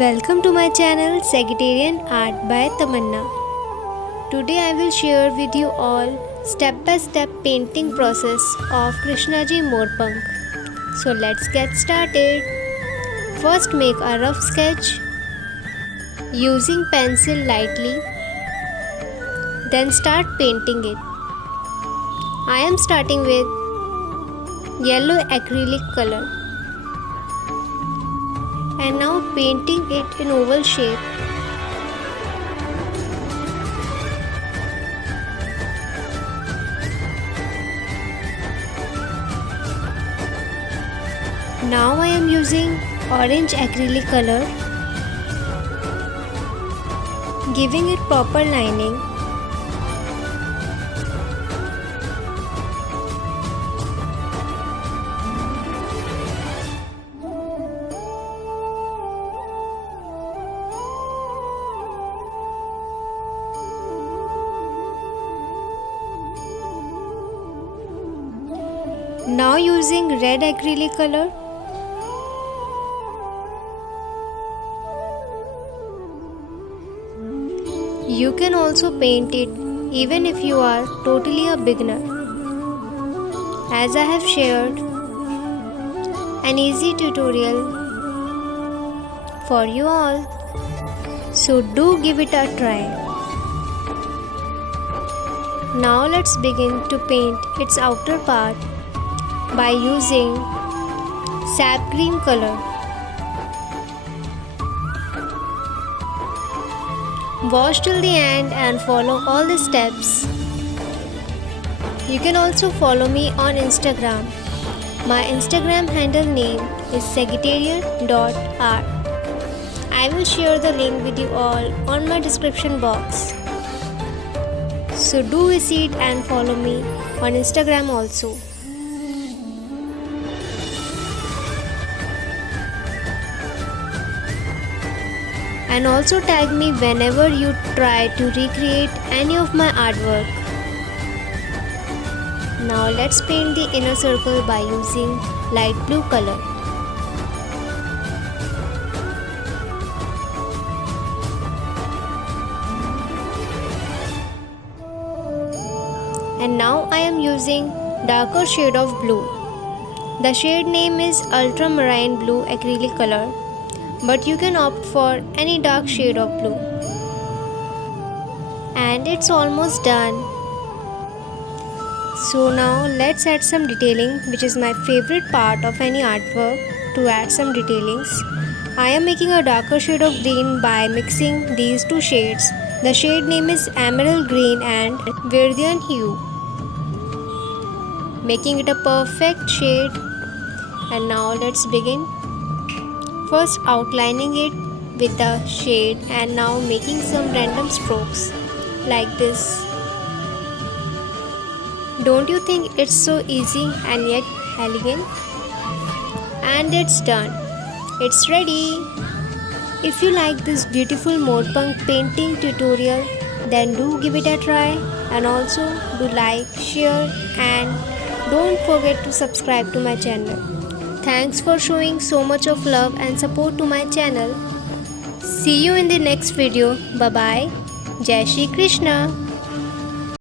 Welcome to my channel Sagittarian Art by Tamanna. Today I will share with you all step-by-step painting process of Krishna ji morpankh. So let's get started. First make a rough sketch using pencil lightly. Then start painting it. I am starting with yellow acrylic color. And now painting it in oval shape. Now I am using orange acrylic color, giving it proper lining. Now using red acrylic color, you can also paint it even if you are totally a beginner. As I have shared an easy tutorial for you all, so do give it a try. Now let's begin to paint its outer part by using sap green color. Watch till the end and follow all the steps. You can also follow me on Instagram. My Instagram handle name is sagittarian.art. I will share the link with you all on my description box. So do visit and follow me on Instagram also. And also tag me whenever you try to recreate any of my artwork. Now let's paint the inner circle by using light blue color. And now I am using darker shade of blue. The shade name is ultramarine blue acrylic color, but you can opt for any dark shade of blue. And it's almost done. So now let's add some detailing, which is my favorite part of any artwork, to add some detailings. I am making a darker shade of green by mixing these two shades. The shade name is emerald green and Verdian hue, making it a perfect shade. And now let's begin. First outlining it with the shade and now making some random strokes like this. Don't you think it's so easy and yet elegant? And it's done. It's ready. If you like this beautiful morpankh painting tutorial, then do give it a try, and also do like, share, and don't forget to subscribe to my channel. Thanks for showing so much of love and support to my channel. See you in the next video. Bye bye. Jai Shri Krishna.